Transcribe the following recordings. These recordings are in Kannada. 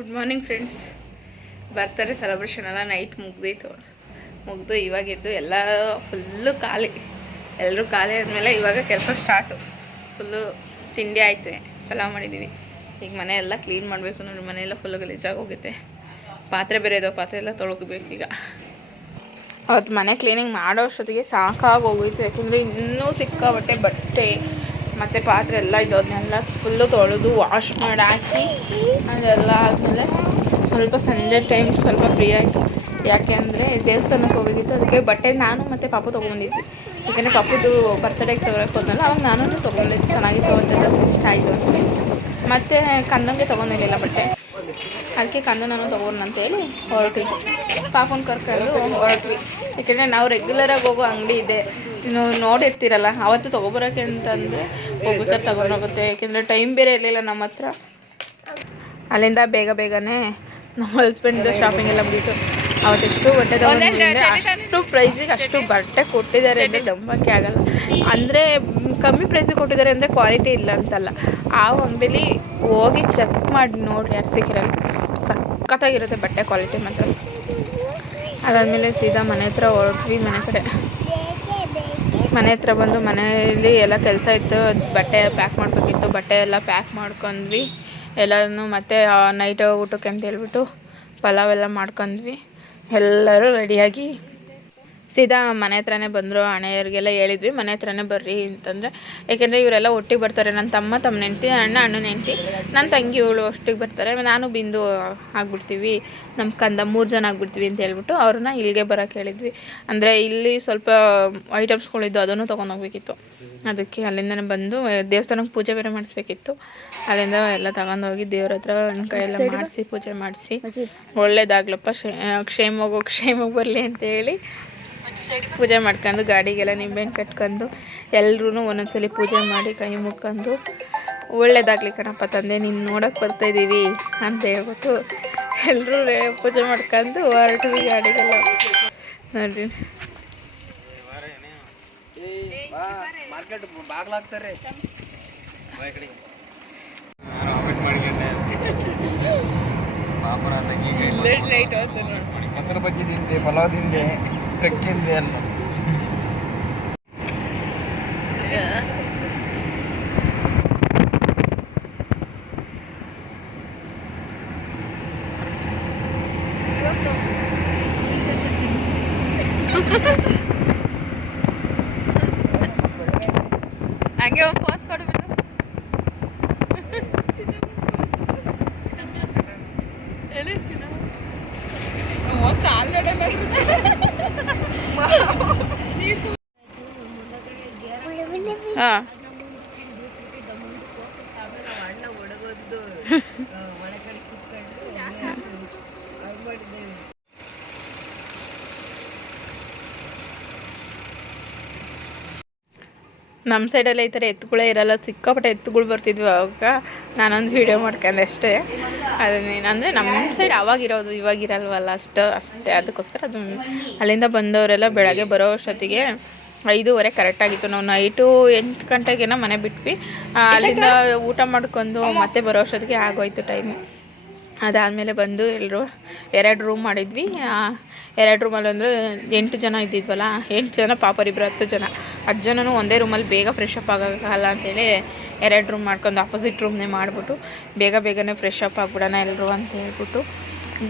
Good morning friends. ಬರ್ತಾರೆ ಸೆಲೆಬ್ರೇಷನ್ ಎಲ್ಲ ನೈಟ್ ಮುಗ್ದು ಇವಾಗ ಎದ್ದು ಎಲ್ಲ ಫುಲ್ಲು ಖಾಲಿ. ಎಲ್ಲರೂ ಖಾಲಿ ಆದಮೇಲೆ ಇವಾಗ ಕೆಲಸ ಸ್ಟಾರ್ಟು. ಫುಲ್ಲು ತಿಂಡಿ ಆಯ್ತು, ಪಲಾವ್ ಮಾಡಿದ್ದೀವಿ. ಈಗ ಮನೆ ಎಲ್ಲ ಕ್ಲೀನ್ ಮಾಡಬೇಕು. ನೋಡಿ ಮನೆಯೆಲ್ಲ ಫುಲ್ಲು ಗಲೀಜಾಗಿ ಹೋಗುತ್ತೆ. ಪಾತ್ರೆ ಬೇರೆ ಇದಾವೆ, ಪಾತ್ರೆ ಎಲ್ಲ ತೊಳಗಬೇಕು. ಈಗ ಅವತ್ತು ಮನೆ ಕ್ಲೀನಿಂಗ್ ಮಾಡೋ ಅಷ್ಟೊತ್ತಿಗೆ ಸಾಕಾಗಿ ಹೋಗಿತ್ತು. ಯಾಕಂದರೆ ಇನ್ನೂ ಸಿಕ್ಕಾಬಟ್ಟೆ ಬಟ್ಟೆ ಮತ್ತು ಪಾತ್ರೆ ಎಲ್ಲ ಇದನ್ನೆಲ್ಲ ಫುಲ್ಲು ತೊಳೆದು ವಾಶ್ ಮಾಡಿ ಹಾಕಿ ಅದೆಲ್ಲ ಆದಮೇಲೆ ಸ್ವಲ್ಪ ಸಂಜೆ ಟೈಮ್ ಸ್ವಲ್ಪ ಫ್ರೀ ಆಯಿತು. ಯಾಕೆ ಅಂದರೆ ದೇವಸ್ಥಾನಕ್ಕೆ ಹೋಗಿತ್ತು. ಅದಕ್ಕೆ ಬಟ್ಟೆ ನಾನು ಮತ್ತು ಪಾಪು ತೊಗೊಂಡಿದ್ವಿ. ಯಾಕಂದರೆ ಪಾಪುದು ಬರ್ತಡೇಗೆ ತೊಗೊಳಕ್ಕೆ ಹೋದ್ನಲ್ಲ, ಅವಾಗ ನಾನು ತೊಗೊಂಡಿದ್ದು. ಚೆನ್ನಾಗಿತ್ತು, ಅವತ್ತೆಲ್ಲ ಇಷ್ಟ ಆಯಿತು ಅಂತೇಳಿ. ಮತ್ತು ಕಣ್ಣಂಗೆ ತೊಗೊಂಡಿರಲಿಲ್ಲ ಬಟ್ಟೆ. ಅದಕ್ಕೆ ಕಣ್ಣು ನಾನು ತೊಗೊಂಡಂತೇಳಿ ಹೊರಟಿದ್ವಿ. ಪಾಪುನ ಕರ್ಕೊಂಡು ಹೊರಟ್ವಿ. ಯಾಕೆಂದರೆ ನಾವು ರೆಗ್ಯುಲರಾಗಿ ಹೋಗೋ ಅಂಗಡಿ ಇದೆ, ನೀವು ನೋಡಿರ್ತೀರಲ್ಲ. ಅವತ್ತು ತೊಗೊಬರೋಕ್ಕೆ ಅಂತಂದರೆ ಹೋಗ್ಬೇಕಾದ್ರೆ ತೊಗೊಂಡೋಗುತ್ತೆ. ಯಾಕೆಂದರೆ ಟೈಮ್ ಬೇರೆ ಇರಲಿಲ್ಲ ನಮ್ಮ ಹತ್ರ. ಅಲ್ಲಿಂದ ಬೇಗನೆ ನಮ್ಮ ಹಸ್ಬೆಂಡ್ದು ಶಾಪಿಂಗ್ ಎಲ್ಲ ಮುಗೀತು. ಅವತ್ತೆಷ್ಟು ಬಟ್ಟೆ ತೊಗೊಂಡಿದ್ದೆ, ಅಷ್ಟು ಪ್ರೈಸಿಗೆ ಅಷ್ಟು ಬಟ್ಟೆ ಕೊಟ್ಟಿದ್ದಾರೆ ಅಂದರೆ ನಂಬಕ್ಕೆ ಆಗಲ್ಲ. ಅಂದರೆ ಕಮ್ಮಿ ಪ್ರೈಸಿಗೆ ಕೊಟ್ಟಿದ್ದಾರೆ ಅಂದರೆ ಕ್ವಾಲಿಟಿ ಇಲ್ಲ ಅಂತಲ್ಲ. ಆ ಅಂಗಡಿಲಿ ಹೋಗಿ ಚೆಕ್ ಮಾಡಿ ನೋಡಿರಿ, ಯಾರು ಸಿಕ್ಕಿರಲ್ಲ. ಸಖತ್ತಾಗಿರುತ್ತೆ ಬಟ್ಟೆ ಕ್ವಾಲಿಟಿ ಮಾತ್ರ. ಅದಾದಮೇಲೆ ಸೀದಾ ಮನೆ ಹತ್ರ ಹೊರಟ್ವಿ. ಮನೆ ಹತ್ರ ಬಂದು ಮನೆಯಲ್ಲಿ ಎಲ್ಲ ಕೆಲಸ ಇತ್ತು. ಬಟ್ಟೆ ಪ್ಯಾಕ್ ಮಾಡಬೇಕಿತ್ತು. ಬಟ್ಟೆ ಎಲ್ಲ ಪ್ಯಾಕ್ ಮಾಡ್ಕೊಂಡ್ವಿ ಎಲ್ಲನೂ. ಮತ್ತು ನೈಟ್ ಊಟಕ್ಕೆ ಅಂತ ಹೇಳ್ಬಿಟ್ಟು ಪಲಾವ್ ಎಲ್ಲ ಮಾಡ್ಕೊಂಡ್ವಿ. ಎಲ್ಲರೂ ರೆಡಿಯಾಗಿ ಸೀದಾ ಮನೆ ಹತ್ರನೇ ಬಂದರು. ಅಣ್ಣಯ್ಯರಿಗೆಲ್ಲ ಹೇಳಿದ್ವಿ ಮನೆ ಹತ್ರನೇ ಬರ್ರಿ ಅಂತಂದರೆ. ಏಕೆಂದರೆ ಇವರೆಲ್ಲ ಒಟ್ಟಿಗೆ ಬರ್ತಾರೆ. ನನ್ನ ತಮ್ಮ ನೆಂಟಿ, ಅಣ್ಣನ ಹೆಂಡ್ತಿ, ನನ್ನ ತಂಗಿ ಇವಳು ಒಟ್ಟಿಗೆ ಬರ್ತಾರೆ. ನಾನು ಬಿಂದು ಆಗ್ಬಿಡ್ತೀವಿ, ನಮ್ಮ ಕಂದ 3 ಜನ ಆಗ್ಬಿಡ್ತೀವಿ ಅಂತ ಹೇಳ್ಬಿಟ್ಟು ಅವ್ರನ್ನ ಇಲ್ಲಿಗೆ ಬರೋಕ್ಕೆ ಹೇಳಿದ್ವಿ. ಅಂದರೆ ಇಲ್ಲಿ ಸ್ವಲ್ಪ ಐಟಮ್ಸ್ಗಳಿದ್ದು, ಅದನ್ನು ತೊಗೊಂಡೋಗ್ಬೇಕಿತ್ತು. ಅದಕ್ಕೆ ಅಲ್ಲಿಂದನೇ ಬಂದು ದೇವಸ್ಥಾನಕ್ಕೆ ಪೂಜೆ ಬೇರೆ ಮಾಡಿಸ್ಬೇಕಿತ್ತು. ಅಲ್ಲಿಂದ ಎಲ್ಲ ತಗೊಂಡೋಗಿ ದೇವ್ರ ಹತ್ರ ಕೈ ಎಲ್ಲ ಮಾಡಿಸಿ ಪೂಜೆ ಮಾಡಿಸಿ ಒಳ್ಳೇದಾಗ್ಲಪ್ಪ, ಕ್ಷೇಮ ಬರಲಿ ಅಂತೇಳಿ ಪೂಜೆ ಮಾಡ್ಕೊಂಡು ಗಾಡಿಗೆಲ್ಲ ನಿಂಬೆಹಣ್ಣು ಕಟ್ಕೊಂಡು ಎಲ್ಲರೂ ಒಂದೊಂದ್ಸಲಿ ಪೂಜೆ ಮಾಡಿ ಕೈ ಮುಕ್ಕೊಂಡು ಒಳ್ಳೇದಾಗಲಿ ಕಣಪ್ಪ ತಂದೆ, ನೀನು ನೋಡೋಕ್ಕೆ ಬರ್ತಾಯಿದ್ದೀವಿ ಅಂತ ಹೇಳ್ಬಿಟ್ಟು ಎಲ್ಲರೂ ಪೂಜೆ ಮಾಡ್ಕೊಂಡು ಹೊರಟ್ವಿ ಗಾಡಿಗೆಲ್ಲ. ನೋಡ್ರಿ ಮೊಸರು ಬಜ್ಜಿ ತಿಂದೆ, ಪಲಾವ್ ತಿಂದೆ, ತಕ್ಕಿಂದೆ ಅಲ್ಲ. ಹಂಗೆ ಪಾಸ್ ಕೊಡ್ಬಿಟ್ಟು ಹಾಂ ನಮ್ಮ ಸೈಡಲ್ಲಿ ಈ ಥರ ಎತ್ತುಗಳೇ ಇರೋಲ್ಲ. ಸಿಕ್ಕಾಪಟ್ಟೆ ಎತ್ತುಗಳು ಬರ್ತಿದ್ವಿ. ಅವಾಗ ನಾನೊಂದು ವೀಡಿಯೋ ಮಾಡ್ಕೊಂಡೆ ಅಷ್ಟೇ. ಅದನ್ನೇನು ಅಂದರೆ ನಮ್ಮ ಸೈಡ್ ಅವಾಗಿರೋದು, ಇವಾಗಿರಲ್ವಲ್ಲ ಅಷ್ಟೇ. ಅದಕ್ಕೋಸ್ಕರ ಅದು ಅಲ್ಲಿಂದ ಬಂದವರೆಲ್ಲ ಬೆಳಗ್ಗೆ ಬರೋ ಅಷ್ಟೊತ್ತಿಗೆ 5:30 ಕರೆಕ್ಟಾಗಿತ್ತು. ನಾವು ನೈಟು 8 ಗಂಟೆಗೇನೋ ಮನೆ ಬಿಟ್ವಿ. ಅಲ್ಲಿಂದ ಊಟ ಮಾಡ್ಕೊಂಡು ಮತ್ತೆ ಬರೋ ಅಷ್ಟೊತ್ತಿಗೆ ಆಗೋಯ್ತು ಟೈಮು. ಅದಾದಮೇಲೆ ಬಂದು ಎಲ್ಲರೂ 2 ರೂಮ್ ಮಾಡಿದ್ವಿ. 2 ರೂಮಲ್ಲಿ ಅಂದರೆ 8 ಜನ ಇದ್ದಿದ್ವಲ್ಲ, 8 ಜನ ಪಾಪರಿಬ್ಬರು 10 ಜನ. 10 ಜನನೂ ಒಂದೇ ರೂಮಲ್ಲಿ ಬೇಗ ಫ್ರೆಶ್ ಅಪ್ ಆಗೋಕ್ಕಲ್ಲ ಅಂತೇಳಿ 2 ರೂಮ್ ಮಾಡ್ಕೊಂಡು ಆಪೋಸಿಟ್ ರೂಮ್ನೇ ಮಾಡಿಬಿಟ್ಟು ಬೇಗನೆ ಫ್ರೆಶ್ ಅಪ್ ಆಗಿಬಿಡೋಣ ಎಲ್ಲರೂ ಅಂತ ಹೇಳ್ಬಿಟ್ಟು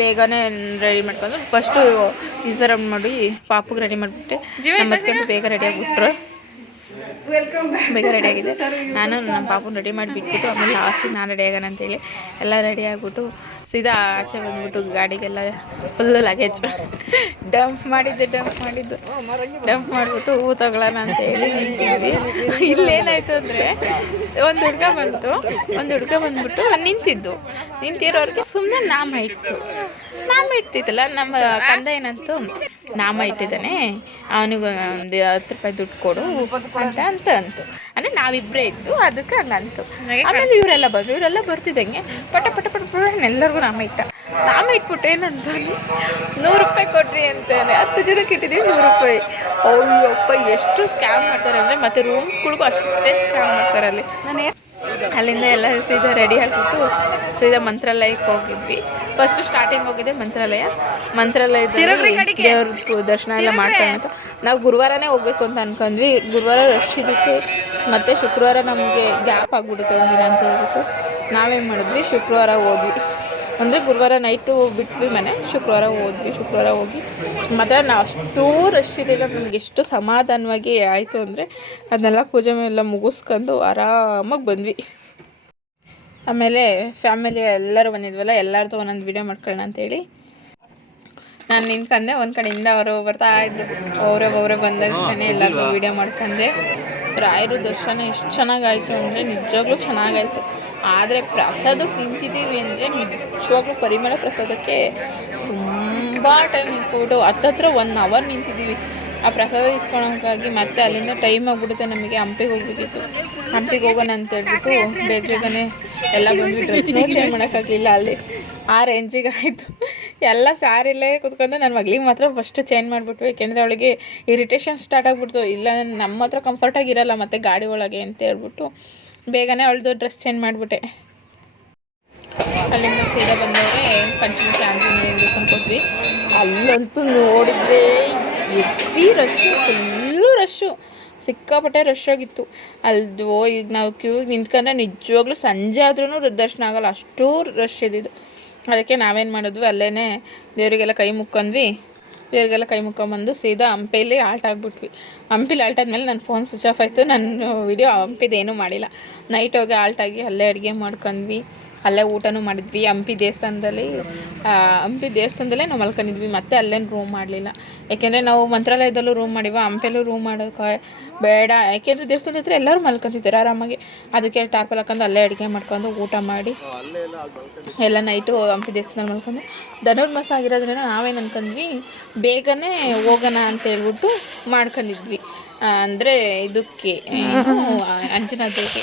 ಬೇಗನೆ ರೆಡಿ ಮಾಡ್ಕೊಂಡು ಫಸ್ಟು ಗೀಸರ್ ಆನ್ ಮಾಡಿ ಪಾಪುಗೆ ರೆಡಿ ಮಾಡಿಬಿಟ್ಟೆ. ಮತ್ಕೊಂಡು ಬೇಗ ರೆಡಿ ಆಗಿಬಿಟ್ರು. ಬೇಗ ರೆಡಿಯಾಗಿದೆ. ನಾನು ನಮ್ಮ ಪಾಪುನ ರೆಡಿ ಮಾಡಿ ಬಿಟ್ಬಿಟ್ಟು ಆಮೇಲೆ ಲಾಸ್ಟಿಗೆ ನಾನು ರೆಡಿ ಆಗೋಣ ಅಂತೇಳಿ ಎಲ್ಲ ರೆಡಿ ಆಗಿಬಿಟ್ಟು ಸೀದಾ ಆಚೆ ಬಂದ್ಬಿಟ್ಟು ಗಾಡಿಗೆಲ್ಲ ಫುಲ್ಲು ಲಗೇಜ್ ಡಂಪ್ ಮಾಡಿಬಿಟ್ಟು ಹೂ ತಗೊಳ್ಳೋಣ ಅಂತೇಳಿ ನಿಂತಿದ್ವಿ. ಇಲ್ಲೇನಾಯಿತು ಅಂದರೆ ಒಂದು ಹುಡುಗ ಬಂದ್ಬಿಟ್ಟು ನಿಂತಿರೋರಿಗೆ ಸುಮ್ಮನೆ ನಾಮ ಇಡ್ತಿತ್ತಲ್ಲ. ನಮ್ಮ ಕಂದ ಏನಂತು ನಾಮ ಇಟ್ಟಿದ್ದಾನೆ, ಅವನಿಗೆ ಒಂದು 10 ರೂಪಾಯಿ ದುಡ್ಡು ಕೊಡು ಅಂತು. ಅಂದರೆ ನಾವಿಬ್ಬರೇ ಇದ್ದು ಅದಕ್ಕೆ ಹಂಗಂತು. ಆಮೇಲೆ ಇವರೆಲ್ಲ ಬರ್ತಿದ್ದಂಗೆ ಪಟ ಎಲ್ಲರಿಗೂ ನಾಮ ಇಟ್ಬಿಟ್ಟು ಏನಂತ 100 ರೂಪಾಯಿ ಕೊಡ್ರಿ ಅಂತಾನೆ. 10 ಜನಕ್ಕೆ ಇಟ್ಟಿದ್ದೀವಿ 100 ರೂಪಾಯಿ. ಅಯ್ಯಪ್ಪ ಎಷ್ಟು ಸ್ಕ್ಯಾಮ್ ಮಾಡ್ತಾರೆ ಅಂದರೆ, ಮತ್ತು ರೂಮ್ಸ್ಗಳಿಗೂ ಅಷ್ಟೇ ಸ್ಕ್ಯಾಮ್ ಮಾಡ್ತಾರೆ ಅಲ್ಲಿ. ಅಲ್ಲಿಂದ ಎಲ್ಲ ಸೀದಾ ರೆಡಿ ಆಗಿಬಿಟ್ಟು ಸೀದಾ ಮಂತ್ರಾಲಯಕ್ಕೆ ಹೋಗಿದ್ವಿ. ಫಸ್ಟ್ ಸ್ಟಾರ್ಟಿಂಗ್ ಹೋಗಿದ್ದೆ ಮಂತ್ರಾಲಯದಲ್ಲಿ ದೇವ್ರದ್ದು ದರ್ಶನ ಎಲ್ಲ ಮಾಡ್ಕೊಂಡು ನಾವು ಗುರುವಾರನೇ ಹೋಗ್ಬೇಕು ಅಂತ ಅನ್ಕೊಂಡ್ವಿ. ಗುರುವಾರ ರಶ್ ಇರುತ್ತೆ ಮತ್ತು ಶುಕ್ರವಾರ ನಮಗೆ ಗ್ಯಾಪ್ ಆಗಿಬಿಡುತ್ತೆ ಒಂದಿನ ಅಂತ ಹೇಳ್ಬಿಟ್ಟು ನಾವೇನು ಮಾಡಿದ್ವಿ, ಶುಕ್ರವಾರ ಹೋದ್ವಿ. ಅಂದರೆ ಗುರುವಾರ ನೈಟು ಬಿಟ್ವಿ ಮನೆ, ಶುಕ್ರವಾರ ಹೋಗಿ ಮಾತ್ರ ನಾವು ಅಷ್ಟೂ ರಶ್ ಇರಲಿಲ್ಲ. ನಮ್ಗೆ ಎಷ್ಟು ಸಮಾಧಾನವಾಗಿ ಆಯಿತು ಅಂದರೆ ಅದನ್ನೆಲ್ಲ ಪೂಜೆ ಎಲ್ಲ ಮುಗಿಸ್ಕೊಂಡು ಆರಾಮಾಗಿ ಬಂದ್ವಿ. ಆಮೇಲೆ ಫ್ಯಾಮಿಲಿ ಎಲ್ಲರೂ ಬಂದಿದ್ವಲ್ಲ, ಎಲ್ಲರದ್ದು ಒಂದೊಂದು ವೀಡಿಯೋ ಮಾಡ್ಕೊಳ್ಳೋಣ ಅಂತೇಳಿ ನಾನು ನಿಂತ್ಕೊಂಡೆ. ಒಂದು ಕಡೆಯಿಂದ ಅವರು ಬರ್ತಾಯಿದ್ರು, ಅವರೇ ಬಂದಷ್ಟೇ ಎಲ್ಲರದ್ದು ವೀಡಿಯೋ ಮಾಡ್ಕೊಂಡೆ. ರಾಯರು ದರ್ಶನ ಎಷ್ಟು ಚೆನ್ನಾಗಾಯಿತು ಅಂದರೆ ನಿಜವಾಗ್ಲೂ ಚೆನ್ನಾಗಾಯಿತು. ಆದರೆ ಪ್ರಸಾದಕ್ಕೆ ನಿಂತಿದ್ದೀವಿ ಅಂದರೆ ನಿಜವಾಗ್ಲೂ ಪರಿಮಳ ಪ್ರಸಾದಕ್ಕೆ ತುಂಬ ಟೈಮ್ ನಿಂತ್ಕೊಬಿಟ್ಟು ಹತ್ತತ್ರ 1 ಅವರ್ ನಿಂತಿದ್ದೀವಿ ಆ ಪ್ರಸಾದ ಇಸ್ಕೊಳೋಕ್ಕಾಗಿ. ಮತ್ತೆ ಅಲ್ಲಿಂದ ಟೈಮ್ ಆಗಿಬಿಡುತ್ತೆ ನಮಗೆ. ಹಂಪಿಗೆ ಹೋಗ್ಬೇಕಿತ್ತು. ಹಂಪಿಗೆ ಹೋಗೋಣ ಅಂತ ಹೇಳ್ಬಿಟ್ಟು ಬೇಗನೆ ಎಲ್ಲ ಬಂದ್ವಿ. ಡ್ರೆಸ್ನೂ ಚೇಂಜ್ ಮಾಡೋಕ್ಕಾಗಲಿಲ್ಲ, ಅಲ್ಲಿ ಆ ರೇಂಜಿಗೆ ಆಯಿತು. ಎಲ್ಲ ಸಾರಿಲ್ಲೇ ಕೂತ್ಕೊಂಡು ನನ್ನ ಮಗಳಿಗೆ ಮಾತ್ರ ಫಸ್ಟ್ ಚೇಂಜ್ ಮಾಡಿಬಿಟ್ವಿ. ಏಕೆಂದರೆ ಅವಳಿಗೆ ಇರಿಟೇಷನ್ ಸ್ಟಾರ್ಟ್ ಆಗಿಬಿಡ್ತು. ಇಲ್ಲ ನಮ್ಮ ಹತ್ರ ಕಂಫರ್ಟಾಗಿರಲ್ಲ ಮತ್ತು ಗಾಡಿ ಒಳಗೆ ಅಂತ ಹೇಳ್ಬಿಟ್ಟು ಬೇಗನೆ ಅವಳದು ಡ್ರೆಸ್ ಚೇಂಜ್ ಮಾಡಿಬಿಟ್ಟೆ. ಅಲ್ಲಿಂದ ಸೀದಾ ಬಂದವರೆ ಪಂಚಮುಖಿ ಆಂಜನೇಯ ತಂದ್ಕೊಟ್ವಿ. ಅಲ್ಲಂತೂ ನೋಡಿದ್ರೆ ಎವ್ರಿ ರಶ್ಶು, ಫುಲ್ಲು ರಶ್ಶು, ಸಿಕ್ಕಾಪಟ್ಟೆ ರಶ್ ಆಗಿತ್ತು. ಅಲ್ದು ಈಗ ನಾವು ಕ್ಯೂಗೆ ನಿಂತ್ಕೊಂಡ್ರೆ ನಿಜವಾಗ್ಲೂ ಸಂಜೆ ಆದ್ರೂ ದರ್ಶನ ಆಗೋಲ್ಲ, ಅಷ್ಟೂ ರಶ್ ಇದ್ದಿದ್ದು. ಅದಕ್ಕೆ ನಾವೇನು ಮಾಡಿದ್ವಿ, ಅಲ್ಲೇ ದೇವರಿಗೆಲ್ಲ ಕೈ ಮುಕ್ಕೊಂಬಂದು ಸೀದಾ ಹಂಪಿಲಿ ಆಲ್ಟ್ ಆಗಿಬಿಟ್ವಿ. ಹಂಪಿಲಿ ಆಲ್ಟ್ ಆದಮೇಲೆ ನನ್ನ ಫೋನ್ ಸ್ವಿಚ್ ಆಫ್ ಆಯಿತು. ನಾನು ವಿಡಿಯೋ ಹಂಪಿದೇನೂ ಮಾಡಿಲ್ಲ. ನೈಟ್ ಹೋಗಿ ಆಲ್ಟಾಗಿ ಅಲ್ಲೇ ಅಡುಗೆ ಮಾಡ್ಕೊಂಡ್ವಿ, ಅಲ್ಲೇ ಊಟನೂ ಮಾಡಿದ್ವಿ. ಹಂಪಿ ದೇವಸ್ಥಾನದಲ್ಲೇ ನಾವು ಮಲ್ಕೊಂಡಿದ್ವಿ. ಮತ್ತೆ ಅಲ್ಲೇನು ರೂಮ್ ಮಾಡಲಿಲ್ಲ, ಯಾಕೆಂದರೆ ನಾವು ಮಂತ್ರಾಲಯದಲ್ಲೂ ರೂಮ್ ಮಾಡಿವ, ಹಂಪಿಯಲ್ಲೂ ರೂಮ್ ಮಾಡೋಕೆ ಬೇಡ. ಯಾಕೆಂದರೆ ದೇವಸ್ಥಾನದ ಹತ್ರ ಎಲ್ಲರೂ ಮಲ್ಕೊತಿದ್ದಾರೆ ಆರಾಮಾಗಿ. ಅದಕ್ಕೆ ಟಾರ್ಪಲ್ ಹಾಕೊಂಡು ಅಲ್ಲೇ ಅಡುಗೆ ಮಾಡ್ಕೊಂಡು ಊಟ ಮಾಡಿ ಎಲ್ಲ ನೈಟು ಹಂಪಿ ದೇವಸ್ಥಾನ ಮಲ್ಕೊಂಡು ಧನುರ್ಮಾಸ ಆಗಿರೋದ್ರಿಂದ ನಾವೇನು ಅನ್ಕೊಂಡ್ವಿ, ಬೇಗನೆ ಹೋಗೋಣ ಅಂತ ಹೇಳ್ಬಿಟ್ಟು ಮಾಡ್ಕೊಂಡಿದ್ವಿ. ಅಂದರೆ ಇದಕ್ಕೆ ಅಂಜನಾದ್ರಿಗೆ.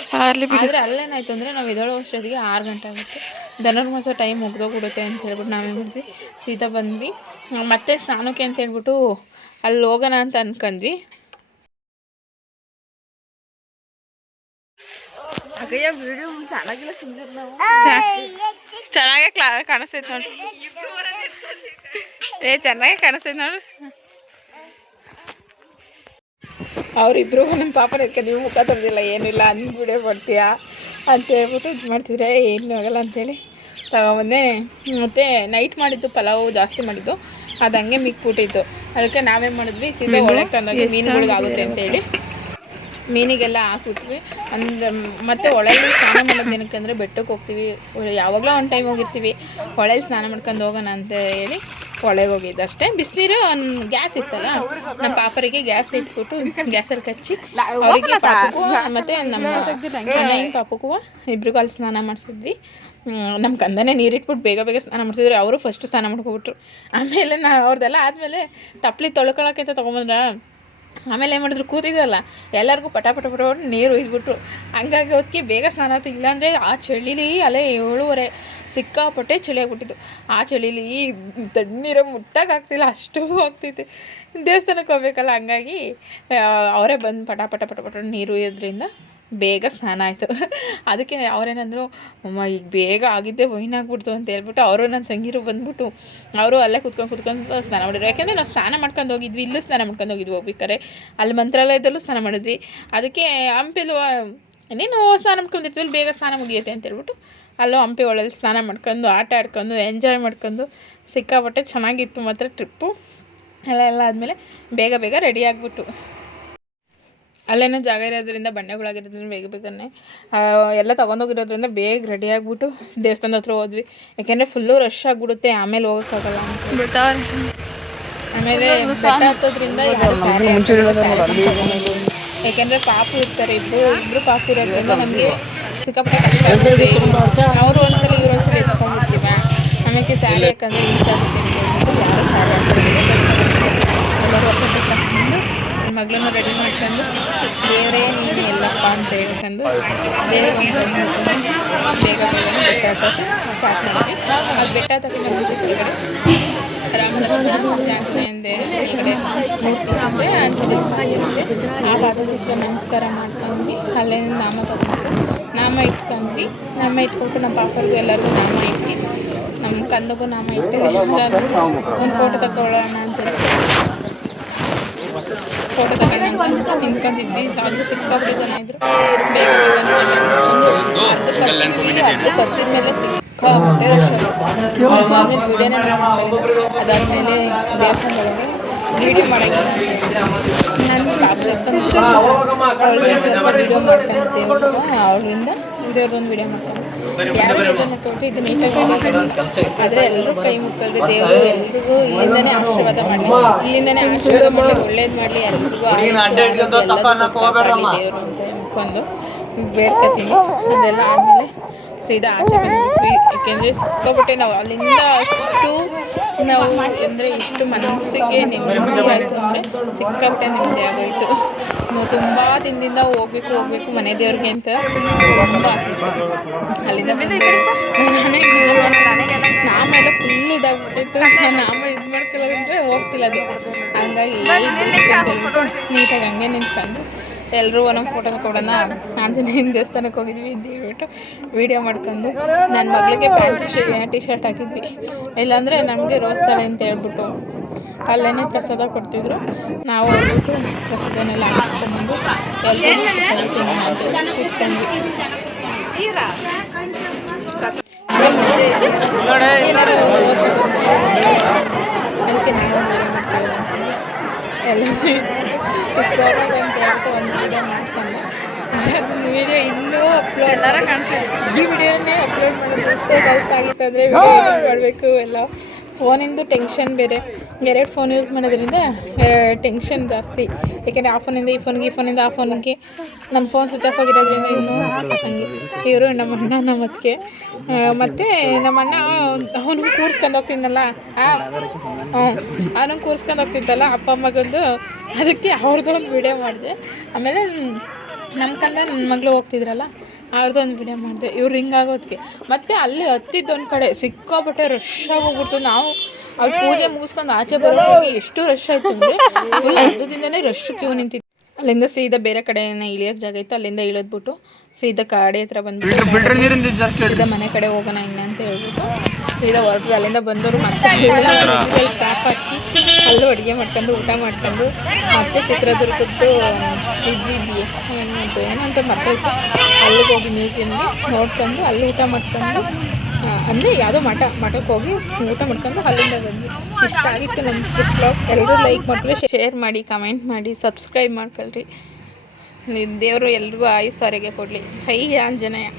ಆದರೆ ಅಲ್ಲೇನಾಯ್ತು ಅಂದರೆ ನಾವು ಎದ್ದೇಳೋ ಅಷ್ಟೊತ್ತಿಗೆ 6 ಗಂಟೆ ಆಗುತ್ತೆ. ಧನುರ್ಮಾಸ ಟೈಮ್ ಮುಗ್ದೋಗ್ಬಿಡುತ್ತೆ ಅಂತ ಹೇಳ್ಬಿಟ್ಟು ನಾವೇನು ಮಾಡಿದ್ವಿ, ಸೀದಾ ಬಂದ್ವಿ. ಮತ್ತೆ ಸ್ನಾನಕ್ಕೆ ಅಂತ ಹೇಳ್ಬಿಟ್ಟು ಅಲ್ಲಿ ಹೋಗೋಣ ಅಂತ ಅನ್ಕೊಂಡ್ವಿ. ವಿಡಿಯೋ ಚೆನ್ನಾಗಿಲ್ಲ, ಚೆನ್ನಾಗೇ ಕಾಣಿಸ್ತೈತೆ ನೋಡಿ. ಚೆನ್ನಾಗೇ ಕಾಣಿಸ್ತೈತೆ ನೋಡಿ. ಅವರಿಬ್ಬರು ನಮ್ಮ ಪಾಪನ ನೀವು ಮುಖ ತಂದಿಲ್ಲ ಏನಿಲ್ಲ ಅಂದು ವಿಡಿಯೋ ಮಾಡ್ತೀಯಾ ಅಂತ ಹೇಳ್ಬಿಟ್ಟು ಇದು ಮಾಡ್ತಿದ್ರೆ ಏನೂ ಆಗೋಲ್ಲ ಅಂಥೇಳಿ ತಗೊಬಂದೆ. ಮತ್ತು ನೈಟ್ ಮಾಡಿದ್ದು ಪಲಾವು ಜಾಸ್ತಿ ಮಾಡಿದ್ದು, ಅದು ಹಂಗೆ ಮಿಕ್ಬಿಟ್ಟಿತ್ತು. ಅದಕ್ಕೆ ನಾವೇನು ಮಾಡಿದ್ವಿ, ಸೀದಾ ಒಳಗೆ ತಂದಾಗ ಮೀನುಗಳಿಗಾಗುತ್ತೆ ಅಂತೇಳಿ ಮೀನಿಗೆಲ್ಲ ಹಾಕ್ಬಿಟ್ವಿ. ಅಂದರೆ ಮತ್ತು ಹೊಳೆಯಲ್ಲಿ ಸ್ನಾನ ಮಾಡೋದು ಏನಕ್ಕೆ ಅಂದರೆ ಬೆಟ್ಟಕ್ಕೆ ಹೋಗ್ತೀವಿ, ಯಾವಾಗಲೂ ಒಂದು ಟೈಮ್ ಹೋಗಿರ್ತೀವಿ, ಹೊಳೆಯಲ್ಲಿ ಸ್ನಾನ ಮಾಡ್ಕೊಂಡು ಹೋಗೋಣ ಅಂತ ಹೇಳಿ ಹೊಳೆಗೆ ಹೋಗಿದ್ದು ಅಷ್ಟೇ. ಬಿಸಿನೀರು ಒಂದು ಗ್ಯಾಸ್ ಇತ್ತಲ್ಲ, ನಮ್ಮ ಪಾಪರಿಗೆ ಗ್ಯಾಸ್ ಇಟ್ಬಿಟ್ಟು ಗ್ಯಾಸಲ್ಲಿ ಕಚ್ಚಿ ಅವರಿಗೆ ಪಾಪಕ್ಕೂ ಮತ್ತು ನಮ್ಮ ಪಾಪಕ್ಕೂ ಇಬ್ರಿಗೂ ಅಲ್ಲಿ ಸ್ನಾನ ಮಾಡಿಸಿದ್ವಿ. ನಮ್ಮ ಕಂದನೇ ನೀರಿಟ್ಬಿಟ್ಟು ಬೇಗ ಸ್ನಾನ ಮಾಡಿಸಿದ್ರು. ಅವರು ಫಸ್ಟು ಸ್ನಾನ ಮಾಡ್ಕೊಬಿಟ್ರು. ಆಮೇಲೆ ಅವ್ರದ್ದೆಲ್ಲ ಆದಮೇಲೆ ತಪ್ಪಲಿ ತೊಳ್ಕೊಳಕ್ಕೆ ಅಂತ ತೊಗೊಂಬಂದ್ರ. ಆಮೇಲೆ ಏನು ಮಾಡಿದ್ರು, ಕೂತಿದ್ದಲ್ಲ ಎಲ್ಲರಿಗೂ ಪಟ ನೀರು ಒಯ್ದ್ಬಿಟ್ರು. ಹಂಗಾಗಿ ಹೊತ್ತಿಗೆ ಬೇಗ ಸ್ನಾನ ಆಯ್ತು. ಇಲ್ಲಾಂದರೆ ಆ ಚಳಿಲಿ ಅಲ್ಲೇ 7:30 ಸಿಕ್ಕಾಪಟ್ಟೆ ಚಳಿ ಆಗ್ಬಿಟ್ಟಿತ್ತು. ಆ ಚಳಿಲಿ ತಣ್ಣೀರ ಮುಟ್ಟಕ್ಕಾಗ್ತಿಲ್ಲ, ಅಷ್ಟು ಆಗ್ತೈತೆ. ದೇವಸ್ಥಾನಕ್ಕೆ ಹೋಗ್ಬೇಕಲ್ಲ, ಹಂಗಾಗಿ ಅವರೇ ಬಂದು ಪಟ ನೀರು ಒಯ್ಯೋದ್ರಿಂದ ಬೇಗ ಸ್ನಾನ ಆಯಿತು. ಅದಕ್ಕೆ ಅವರೇನಂದ್ರು, ಅಮ್ಮ ಈಗ ಬೇಗ ಆಗಿದ್ದೆ ವೈನಾಗ್ಬಿಡ್ತು ಅಂತ ಹೇಳ್ಬಿಟ್ಟು ಅವರು ನನ್ನ ತಂಗಿರು ಬಂದ್ಬಿಟ್ಟು ಅವರು ಅಲ್ಲೇ ಕುತ್ಕೊಂಡು ಸ್ನಾನ ಮಾಡಿದ್ರು. ಯಾಕೆಂದರೆ ನಾವು ಸ್ನಾನ ಮಾಡ್ಕೊಂಡು ಹೋಗಿದ್ವಿ, ಇಲ್ಲೂ ಸ್ನಾನ ಮಾಡ್ಕೊಂಡು ಹೋಗಿದ್ವಿ. ಹೋಗ್ಬೇಕಾರೆ ಅಲ್ಲಿ ಮಂತ್ರಾಲಯದಲ್ಲೂ ಸ್ನಾನ ಮಾಡಿದ್ವಿ. ಅದಕ್ಕೆ ಹಂಪಿಲೂ ನೀನು ಸ್ನಾನ ಮಾಡ್ಕೊಂಡಿರ್ತೀವಿ, ಬೇಗ ಸ್ನಾನ ಮುಗಿಯುತ್ತೆ ಅಂತ ಹೇಳ್ಬಿಟ್ಟು ಅಲ್ಲೂ ಹಂಪಿ ಒಳಲ್ಲಿ ಸ್ನಾನ ಮಾಡ್ಕೊಂಡು ಆಟ ಆಡ್ಕೊಂಡು ಎಂಜಾಯ್ ಮಾಡ್ಕೊಂಡು ಸಿಕ್ಕಾಪಟ್ಟೆ ಚೆನ್ನಾಗಿತ್ತು ಮಾತ್ರ ಟ್ರಿಪ್ಪು. ಎಲ್ಲ ಆದಮೇಲೆ ಬೇಗ ರೆಡಿ ಆಗಿಬಿಟ್ಟು ಅಲ್ಲೇನೋ ಜಾಗ ಇರೋದ್ರಿಂದ ಬಂಡೆಗಳಾಗಿರೋದ್ರಿಂದ ಬೇಗನೆ ಎಲ್ಲ ತೊಗೊಂಡೋಗಿರೋದ್ರಿಂದ ಬೇಗ ರೆಡಿ ಆಗಿಬಿಟ್ಟು ದೇವಸ್ಥಾನದ ಹತ್ರ ಹೋದ್ವಿ. ಯಾಕೆಂದರೆ ಫುಲ್ಲು ರಶ್ ಆಗಿಬಿಡುತ್ತೆ, ಆಮೇಲೆ ಹೋಗೋಕ್ಕಾಗಲ್ಲ ಅಂತ. ಆಮೇಲೆ ಬೆಟ್ಟ ಹತ್ತೋದ್ರಿಂದ ಯಾಕೆಂದರೆ ಪಾಪು ಇರ್ತಾರೆ, ಇಬ್ಬರು ಪಾಪು ಇರೋದ್ರಿಂದ ನಮಗೆ ಸಿಕ್ಕಾಪಟ್ಟೆ ಕಷ್ಟ ಆಗುತ್ತೆ. ಅವರು ಒಂದ್ಸಲ ಇವ್ರು ಒಂದ್ಸಲ ಎತ್ಕೊಂಡ್ಬಿಡ್ತೀವ. ಆಮೇಲೆ ಸ್ಯಾರಿ ಯಾಕಂದರೆ ಯೂಸ್ ಆಗುತ್ತೆ ಅಂತ ಹೇಳ್ಬಿಟ್ಟು ಯಾರು ಸ್ಯಾರಿ ಹಾಕ್ತಾರೆ, ಎಲ್ಲರೂ ಹೊಸ ಹಾಕ್ಕೊಂಡು ನನ್ನ ಮಗಳನ್ನು ರೆಡಿ ಮಾಡ್ಕೊಂಡು ದೇವರೇ ನೀನು ಎಲ್ಲಪ್ಪ ಅಂತ ಹೇಳ್ಕೊಂಡು ದೇವ್ರಿಗೆ ಒಂದು ಬೇಗ ಬೆಟ್ಟ ಹತ್ತೋಕ್ಕೆ ಸ್ಟಾರ್ಟ್ ಮಾಡಿದ್ವಿ. ಅದು ಬೆಟ್ಟ ಹತ್ತೋಕ್ಕೆ ನಮ್ಮ ಕೆಳಗಡೆ ರಾಮಲಕ್ಷ್ಮಣ ಆಂಜನೇಯನ ಇದೆ, ಈ ಕಡೆ ಮೂರ್ತಿ ಇದೆ, ಆಂಜನೇಯ ಇದೆ. ಆ ಪಾದಚಿತ್ರ ನಮಸ್ಕಾರ ಮಾಡ್ಕೊಂಡ್ವಿ. ಅಲ್ಲೇ ನಾಮ ತಗೊಂಡು ನಾಮ ಇಟ್ಕೊಂಡ್ವಿ. ನಾಮ ಇಟ್ಕೊಂಡು ನಮ್ಮ ಪಾಪರಿಗೂ ಎಲ್ಲರಿಗೂ ನಾಮ ಇಟ್ಟು ನಮ್ಮ ಕಂದಗೂ ನಾಮ ಇಟ್ಟು ಒಂದು ಫೋಟೋ ತಗೊಳ್ಳೋಣ ಅಂತ ಫೋಟೋ ತಗೊಂಡು ನಿಂತ್ಕೊಂಡಿದ್ವಿ. ಅದು ಸಿಕ್ಕಾಪಟ್ಟೆ ಜನ ಇದ್ರು. ಬೇಗ ಒಂದು ಅರ್ಧ ಕತ್ತಿದ ಮೇಲೆ ಸಿಕ್ಕಾಪಟ್ಟೆ ರಶ್ ಆಗುತ್ತೆ. ಆಮೇಲೆ ವೀಡಿಯೋನೇ ಅದಾದಮೇಲೆ ದೇವಸ್ಥಾನದೊಳಗೆ ವೀಡಿಯೋ ಮಾಡೋಕ್ಕೆ ನಾನು ಪಾಪ ಅವಳಿಗೆ ಸ್ವಲ್ಪ ವೀಡಿಯೋ ಮಾಡ್ಕೊಂಡು ದೇವ್ರದ್ದು ಅವಳಿಂದ ದೇವ್ರದೊಂದು ವೀಡಿಯೋ ಮಾಡ್ಕೊಂಡು ಯಾರು ವೀಡಿಯೋ ಮಾಡ್ಕೊಬಿಟ್ಟು ಇದು ನೀಟಾಗಿ ಆದರೆ ಎಲ್ಲರೂ ಕೈ ಮುಕ್ಕಳ್ರಿ. ದೇವರು ಎಲ್ರಿಗೂ ಇಲ್ಲಿಂದನೇ ಆಶೀರ್ವಾದ ಮಾಡಲಿ, ಇಲ್ಲಿಂದನೇ ಆಶೀರ್ವಾದ ಮಾಡಲಿ, ಒಳ್ಳೇದು ಮಾಡಲಿ, ಎಲ್ರಿಗೂ ದೇವರು ಅಂತ ಮುಕ್ಕೊಂಡು ಬೇಡ್ಕೊತೀನಿ. ಅದೆಲ್ಲ ಆದಮೇಲೆ ಸೀದಾ ಆಚೆ ಬಂದ್ಬಿಟ್ವಿ. ಯಾಕೆಂದರೆ ಸಿಕ್ಕಾಬಿಟ್ಟೆ ನಾವು ಅಲ್ಲಿಂದ ಅಷ್ಟು ನಾವು ಅಂದರೆ ಇಷ್ಟು ಮನಸ್ಸಿಗೆ ನೆಮ್ಮದಿ ಆಯಿತು ಅಂದರೆ ಸಿಕ್ಕಾಬಿಟ್ಟೆ ನೆಮ್ಮದಿ ಆಗೋಯಿತು. ನಾವು ತುಂಬ ದಿನದಿಂದ ಹೋಗ್ಬೇಕು ಮನೆ ದೇವ್ರಿಗೆ ಅಂತ ತುಂಬ ಆಸೆ ಇತ್ತು. ಅಲ್ಲಿಂದ ಬಂದು ನಾಮ ಎಲ್ಲ ಫುಲ್ ಇದಾಗ್ಬಿಟ್ಟಿತ್ತು. ನಾಮ ಇದು ಮಾಡ್ಕೊಳ್ಳೋದಂದರೆ ಹೋಗ್ತಿಲ್ಲ ಅದು. ಹಂಗಾಗಿ ನೀಟಾಗಿ ಹಂಗೆ ನಿಂತ್ಕೊಂಡು ಎಲ್ಲರೂ ಒಂದೊಂದು ಫೋಟೋ ತಗೊಳ್ಳೋಣ ಆಂಜನೇಯನ ದೇವಸ್ಥಾನಕ್ಕೆ ಹೋಗಿದ್ವಿ ಅಂತ ಹೇಳ್ಬಿಟ್ಟು ವೀಡಿಯೋ ಮಾಡ್ಕೊಂಡು ನನ್ನ ಮಗಳಿಗೆ ಪ್ಯಾಂಟ್ ಟಿ ಶರ್ಟ್ ಹಾಕಿದ್ವಿ. ಇಲ್ಲಾಂದರೆ ನಮಗೆ ರೋಸ್ ತಲೆ ಅಂತ ಹೇಳ್ಬಿಟ್ಟು ಅಲ್ಲೇ ಪ್ರಸಾದ ಕೊಡ್ತಿದ್ರು. ನಾವು ಹೋಗ್ಬಿಟ್ಟು ಪ್ರಸಾದನೆಲ್ಲ ಹಾಕಿಸ್ಕೊಂಡ್ಬಂದು ಒಂದು ವೀಡಿಯೋ ಮಾಡ್ಕೊಂಡು ಅದನ್ನು ವೀಡಿಯೋ ಇನ್ನೂ ಅಪ್ಲೋಡ್ ಎಲ್ಲರ ಕಾಣ್ತಾರೆ. ಈ ವಿಡಿಯೋನೇ ಅಪ್ಲೋಡ್ ಮಾಡೋದು ಎಷ್ಟೇ ಕಷ್ಟ ಆಗಿತ್ತು ಅಂದರೆ ವಿಡಿಯೋ ಎಡಿಟ್ ಮಾಡಬೇಕು ಎಲ್ಲ. ಫೋನಿಂದು ಟೆನ್ಷನ್ ಬೇರೆ, 2 ಫೋನ್ ಯೂಸ್ ಮಾಡೋದ್ರಿಂದ ಟೆನ್ಷನ್ ಜಾಸ್ತಿ. ಏಕೆಂದರೆ ಆ ಫೋನಿಂದ ಈ ಫೋನ್ಗೆ, ಈ ಫೋನಿಂದ ಆ ಫೋನ್ಗೆ ನಮ್ಮ ಫೋನ್ ಸ್ವಿಚ್ ಆಫ್ ಆಗಿರೋದ್ರಿಂದ ಇನ್ನೂ ಹಂಗೆ ಇವರು ನಮ್ಮ ಅಣ್ಣ ನಮ್ಮ ಅದಕ್ಕೆ ಮತ್ತು ನಮ್ಮ ಅಣ್ಣ ಅವನಿಗೆ ಕೂರಿಸ್ಕೊಂಡು ಹೋಗ್ತಿದ್ದಲ್ಲ ಅವನಿಗೆ ಕೂರಿಸ್ಕೊಂಡು ಹೋಗ್ತಿದ್ದಲ್ಲ ಅಪ್ಪ ಅಮ್ಮಗೊಂದು, ಅದಕ್ಕೆ ಅವ್ರದ್ದು ಒಂದು ವೀಡಿಯೋ ಮಾಡಿದೆ. ಆಮೇಲೆ ನಮ್ಮ ಕಂದ ನನ್ನ ಮಗಳು ಹೋಗ್ತಿದ್ರಲ್ಲ ಅವ್ರದ್ದು ಒಂದು ವೀಡಿಯೋ ಮಾಡಿದೆ. ಇವ್ರು ಹಿಂಗಾಗೋದಕ್ಕೆ ಮತ್ತು ಅಲ್ಲಿ ಹತ್ತಿದ್ದೊಂದು ಕಡೆ ಸಿಕ್ಕಾಪಟ್ಟೆ ರಶ್ ಆಗೋಗ್ಬಿಟ್ಟು ನಾವು ಅವ್ರು ಪೂಜೆ ಮುಗಿಸ್ಕೊಂಡು ಆಚೆ ಬರೋವಾಗಿ ಎಷ್ಟು ರಶ್ ಆಯಿತು ಅಂದರೆ ಫುಲ್ ಅರ್ಧದಿಂದನೇ ರಶ್ ಕ್ಯೂ ನಿಂತಿತ್ತು. ಅಲ್ಲಿಂದ ಸೀದಾ ಬೇರೆ ಕಡೆನ ಇಳಿಯೋಕ್ಕೆ ಜಾಗ ಇತ್ತು. ಅಲ್ಲಿಂದ ಇಳಿದ್ಬಿಟ್ಟು ಸೀದಾ ಗಾಡಿ ಹತ್ರ ಬಂದ್ಬಿಟ್ಟು ಸೀದಾ ಮನೆ ಕಡೆ ಹೋಗೋಣ ಇನ್ನು ಅಂತ ಹೇಳ್ಬಿಟ್ಟು ಸೀದಾ ಹೊರಟ್ವಿ. ಅಲ್ಲಿಂದ ಬಂದವರು ಮತ್ತೆ ಸ್ಟಾಪ್ ಹಾಕಿ ಅಲ್ಲೂ ಅಡುಗೆ ಮಾಡ್ಕೊಂಡು ಊಟ ಮಾಡ್ಕೊಂಡು ಮತ್ತೆ ಚಿತ್ರದುರ್ಗದ್ದು ಇದ್ದಿದ್ದೀವಿ ಏನಂತ ಮರ್ತೋಯ್ತು. ಅಲ್ಲಿಗೆ ಹೋಗಿ ಮ್ಯೂಸಿಯಮ್ಗೆ ನೋಡ್ಕೊಂಡು ಅಲ್ಲಿ ಊಟ ಮಾಡ್ಕೊಂಡು ಅಂದರೆ ಯಾವುದೋ ಮಠಕ್ಕೆ ಹೋಗಿ ಊಟ ಮಾಡ್ಕೊಂಡು ಅಲ್ಲಿಂದ ಬಂದ್ವಿ. ಇಷ್ಟ ಆಗಿತ್ತು ನಮ್ಮ ಟ್ರಿಪ್ ಬ್ಲಾಗ್. ಎಲ್ಲರೂ ಲೈಕ್ ಮಾಡ್ಕೊಳ್ಳಿ, ಶೇರ್ ಮಾಡಿ, ಕಮೆಂಟ್ ಮಾಡಿ, ಸಬ್ಸ್ಕ್ರೈಬ್ ಮಾಡ್ಕೊಳ್ರಿ. ದೇವರು ಎಲ್ರಿಗೂ ಆಯುಸ್ಸು ಆರೋಗ್ಯ ಕೊಡಲಿ. ಜೈ ಆಂಜನೇಯ.